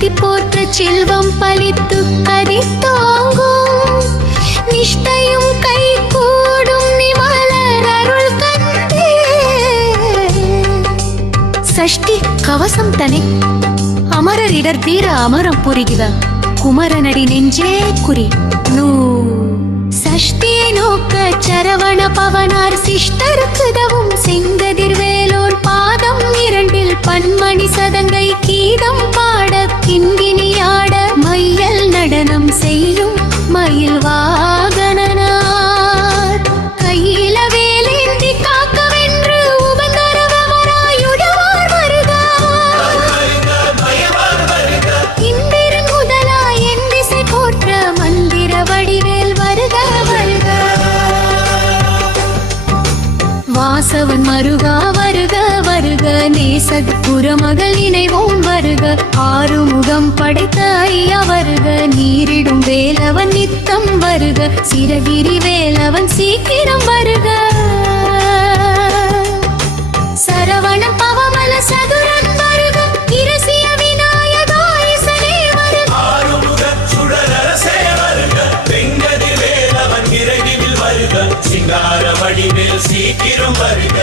கதி போற்ற செல்வம் பலித்து கதித்தோங்கும் நிஷ்டையும் கை கூடும் நிமலர் அருள் கண்டே. சஷ்டி கவசம் தனை அமரர் இடர் தீர அமரம் புரிகிற குமரனடி நெஞ்சே குறி நூ. சஷ்டியை நோக்க சரவண பவனார் சிஷ்டருக்குதவும் செங்கதிர்வேலோன் பாதம் இரண்டில் பன்மணி சதங்கை கீதம் பாட கிண்கிணியாட மையல் நடனம் செய்யும் மயில் வாகனனார் கையில வேலேந்தி காக்கவென்று உபந்தரவராயுடவார் வருக. இந்திரன் முதலாய் என் திசை போற்ற மந்திர வடிவேல் வருக வருக. வாசவன் மருகா வருக வருக நேசத் புறமகள் இணைவோன் வருக. ஆறுமுகம் படைத்த ஐயா வருக நீரிடும் வேலவன் நித்தம் வருக. சிரகிரி வேலவன் சீக்கிரம் வருக. சரவணன் பவமல சதுரன் வருக. இரசிய விநாயகா ஈசனே வருக. ஆறுமுகச் சுடரரசே வருக. வெங்கதி வேலவன் விரைவில் வருக. சிங்கார வடிவேல் சீக்கிரம் வருக.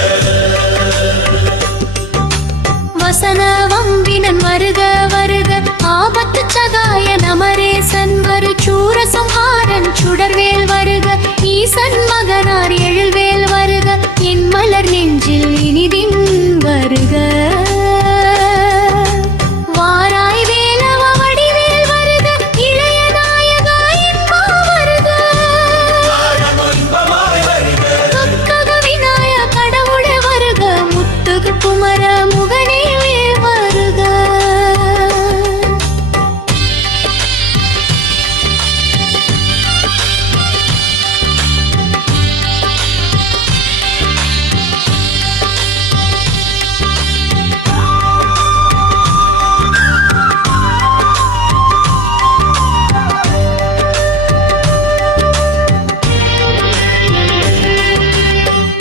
வசன வம்பினன் வருக வருக. ஆபத்து சகாய நமரேசன் வரு சூரசம்ஹாரன் சுடர்வேல் வருக. ஈசன் மகனார் எழில்வேல் வருக. என் மலர் நெஞ்சில் இனிதின் வருக. வாராய் வேலவ வடிவேல் வருக. இளைய நாயகா என்பா வருக. கக்கக விநாய கடவுளே வருக. முத்துகு குமர முகனே வருக.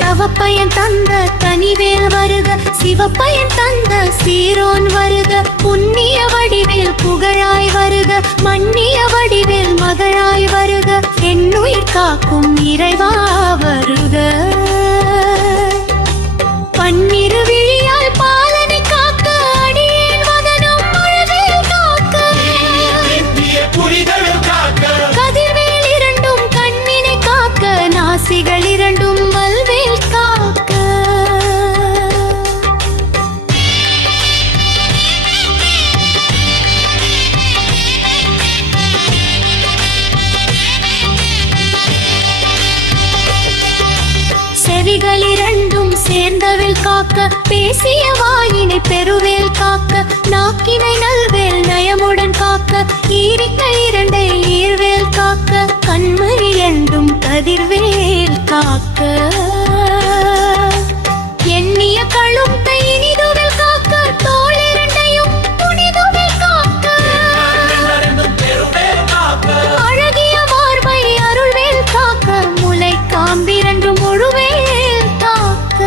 தவப்பயன் தந்த தனிவேல் வருக. சிவப்பயன் தந்த சீரோன் வருக. புண்ணிய வடிவேல் புகழாய் வருக. மன்னிய வடிவேல் மகளாய் வருக. என்னுயிர் காக்கும் இறைவா வருக. பன்னிரு விழியால் பாலனை காக்க அடியேன் வதனம் முழுவேல் காக்க. கதிர்வேல் இரண்டும் கண்ணினை காக்க. நாசிகள் இரண்டும் மல்வேல் காக்க. செவிகள் இரண்டும் சேர்ந்தவேல் காக்க. பேசிய வாயினை பெருவேல் காக்க. நாக்கினை நல்வேல் நயமுடன் காக்க. ஈரிக்கை இரண்டை ஈர்வேல் காக்க. கண்மணி இரண்டும் கதிர்வேல் காக்க. எண்ணிய கழும் இனிதுவேல் காக்க. தோள் இரண்டையும் புனிதுவேல் காக்க. அழகிய மார்பை அருள்வேல் காக்க. முலை காம்பிரண்டு முழுவேல் காக்க.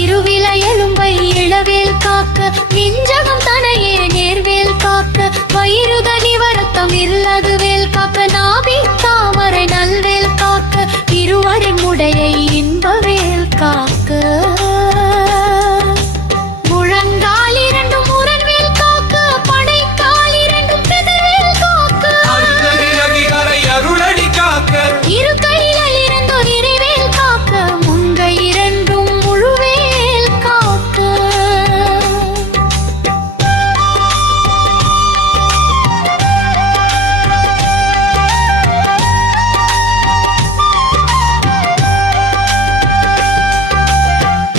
இருவில எலும்பை இளவேல் காக்க. நெஞ்சகம் தனையே நேர்வேல் காக்க. வயிறுதனி வருத்தம் இல்லது வேல் காக்க. நாபி தாமரை நல்வேல் காக்க. இருவரின் முடையை இன்பவேல் காக்க. முழங்கால் இரண்டும் முரண்வேல் காக்க. படைக்கால் இரண்டும் பிதர்வேல் காக்க. இரு கையில் இரண்டும் இறைவேல் காக்க. முன்கை இரண்டும் முழுவேல் காக்க.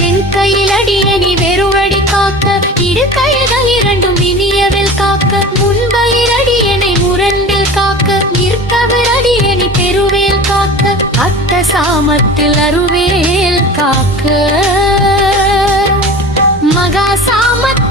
என் கையில் அடியணி வெறுவடி காக்க. இரு கைகள் இரண்டும் இனியவில் காக்க. முன்பையில் அடியணை முரண்டில் காக்க. நிற்கவில் அடியணி பெருவேல் காக்க. அத்த சாமத்தில் அருவேல் காக்க மகா சாமத்தில்